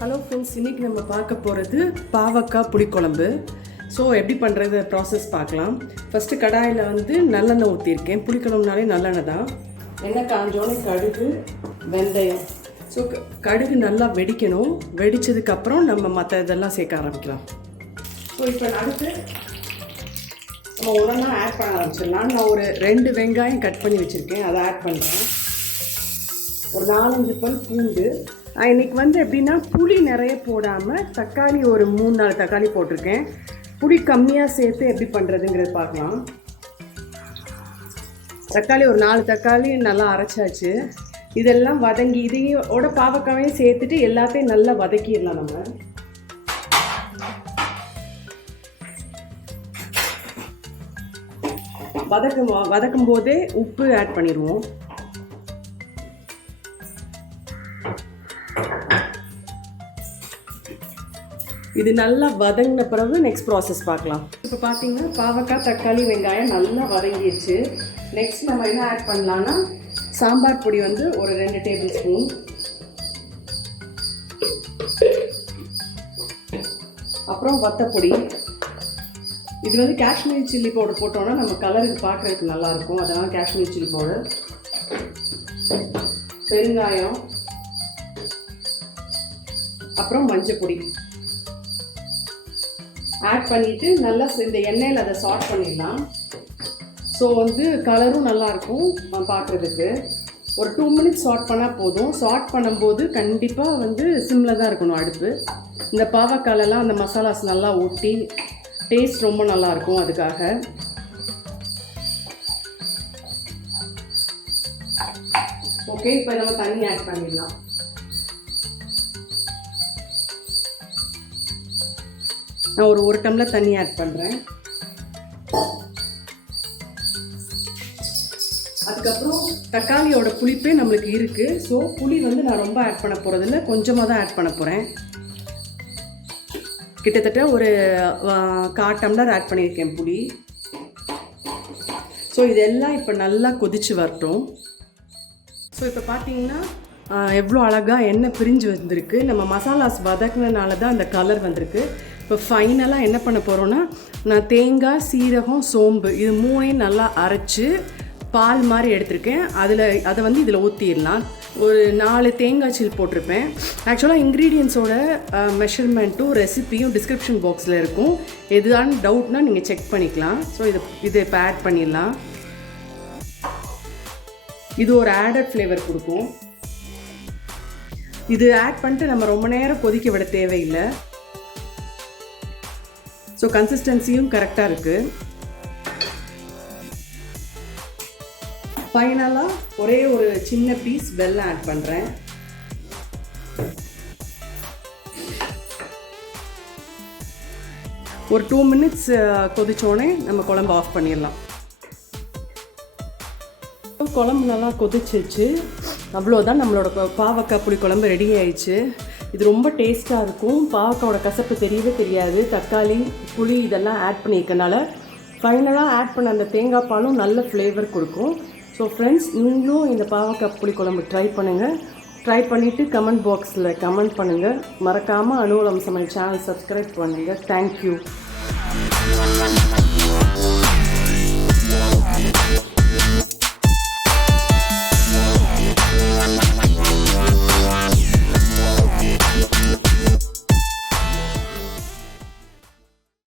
Hello friends, இன்றைக்கி நம்ம பார்க்க போகிறது பாவக்காய் புளிக்குழம்பு. ஸோ எப்படி பண்ணுறது ப்ராசஸ் பார்க்கலாம். ஃபஸ்ட்டு கடாயில் நல்லெண்ணெய் ஊற்றிருக்கேன். புளிக்குழம்புனாலே நல்லெண்ணெய் தான். எண்ணெய் காஞ்சோன்னே கடுகு, வெந்தயம். ஸோ கடுகு நல்லா வெடிக்கணும். வெடித்ததுக்கப்புறம் நம்ம மற்ற இதெல்லாம் சேர்க்க ஆரம்பிக்கலாம். ஸோ இப்போ அடுத்து நம்ம ஒன்றா ஆட் பண்ண ஆரம்பிச்சிடலாம். நான் ஒரு 2 வெங்காயம் கட் பண்ணி வச்சுருக்கேன், அதை ஆட் பண்ணுறேன். ஒரு 4-5 பல் பூண்டு. இன்றைக்கி எப்படின்னா புளி நிறைய போடாமல் தக்காளி ஒரு 3-4 தக்காளி போட்டிருக்கேன். புளி கம்மியாக சேர்த்து எப்படி பண்ணுறதுங்கிறது பார்க்கலாம். தக்காளி ஒரு 4 தக்காளி நல்லா அரைச்சாச்சு. இதெல்லாம் வதங்கி இதையோட பாவக்காவையும் சேர்த்துட்டு எல்லாத்தையும் நல்லா வதக்கிடலாம். நம்ம வதக்கும் போதே உப்பு ஆட் பண்ணிடுவோம். இது நல்லா வதங்கின பிறகு நெக்ஸ்ட் ப்ராசஸ் பார்க்கலாம். இப்போ பார்த்தீங்கன்னா பாவக்காய், தக்காளி, வெங்காயம் நல்லா வதங்கிடுச்சு. நெக்ஸ்ட் நம்ம என்ன ஆட் பண்ணலான்னா சாம்பார் பொடி ஒரு 2 டேபிள் ஸ்பூன், அப்புறம் வத்தப்பொடி. இது காஷ்மீரி சில்லி பவுடர் போட்டோன்னா நம்ம கலருக்கு பார்க்குறதுக்கு நல்லாயிருக்கும், அதனால் காஷ்மீரி சில்லி பவுடர். பெருங்காயம், அப்புறம் மஞ்சள் பொடி ஆட் பண்ணிவிட்டு நல்லா இந்த எண்ணெயில் அதை சாட் பண்ணிடலாம். ஸோ கலரும் நல்லாயிருக்கும் பார்க்குறதுக்கு. ஒரு 2 மினிட்ஸ் சாட் பண்ணால் போதும். சாட் பண்ணும்போது கண்டிப்பாக சிம்மில் தான் இருக்கணும் அடுப்பு. இந்த பாவக்காலெல்லாம் அந்த மசாலாஸ் நல்லா ஒட்டி டேஸ்ட் ரொம்ப நல்லாயிருக்கும். அதுக்காக ஓகே. இப்போ நம்ம தண்ணி ஆட் பண்ணிடலாம். நான் ஒரு டம்ளர் தண்ணி ஆட் பண்ணுறேன். அதுக்கப்புறம் தக்காளியோட புளிப்பே நம்மளுக்கு இருக்குது. ஸோ புளி நான் ரொம்ப ஆட் பண்ண போகிறதில்ல, கொஞ்சமாக தான் ஆட் பண்ண போகிறேன். கிட்டத்தட்ட ஒரு 1/4 டம்ளர் ஆட் பண்ணியிருக்கேன் புளி. ஸோ இதெல்லாம் இப்போ நல்லா கொதித்து வரட்டும். ஸோ இப்போ பார்த்தீங்கன்னா எவ்வளோ அழகாக எண்ணெய் பிரிஞ்சு வந்திருக்கு. நம்ம மசாலாஸ் வதக்குனதுனால தான் அந்த கலர் வந்திருக்கு. இப்போ ஃபைனலாக என்ன பண்ண போகிறோன்னா, நான் தேங்காய், சீரகம், சோம்பு இது 3ஐயும் நல்லா அரைச்சி பால் மாதிரி எடுத்திருக்கேன். அதை இதில் ஊற்றிடலாம். ஒரு 4 தேங்காய் சீல் போட்டிருப்பேன். ஆக்சுவலாக இன்க்ரீடியன்ஸோட மெஷர்மெண்ட்டும் ரெசிப்பியும் டிஸ்கிரிப்ஷன் பாக்ஸில் இருக்கும். எதுதான் டவுட்னா நீங்கள் செக் பண்ணிக்கலாம். ஸோ இதை இப்போ ஆட் பண்ணிடலாம். இது ஒரு ஆடட் ஃப்ளேவர் கொடுக்கும். இது ஆட் பண்ணிட்டு நம்ம ரொம்ப நேரம் கொதிக்க விட தேவையில்லை. ஸோ கன்சிஸ்டன்சியும் கரெக்டாக இருக்குது. ஃபைனலாக ஒரே ஒரு சின்ன பீஸ் வெல்லம் ஆட் பண்ணுறேன். ஒரு 2 மினிட்ஸ் கொதிச்சோடனே நம்ம குழம்பு ஆஃப் பண்ணிடலாம். குழம்பு நல்லா கொதிச்சிச்சு. அவ்வளோதான், நம்மளோட பாவக்காய் புளிக்குழம்பு ரெடி ஆயிடுச்சு. இது ரொம்ப டேஸ்ட்டாக இருக்கும். பாவக்காயோட கசப்பு தெரியவே தெரியாது. தக்காளி, புளி இதெல்லாம் ஆட் பண்ணியிருக்கனால ஃபைனலாக ஆட் பண்ண அந்த தேங்காய் பாலும் நல்ல ஃப்ளேவர் கொடுக்கும். ஸோ ஃப்ரெண்ட்ஸ், நீங்களும் இந்த பாவக்காய் புளிக்குழம்பு ட்ரை பண்ணுங்கள். ட்ரை பண்ணிவிட்டு கமெண்ட் பாக்ஸில் கமெண்ட் பண்ணுங்கள். மறக்காமல் அலவம் சமையல் சேனல் சப்ஸ்கிரைப் பண்ணுங்கள். தேங்க்யூ.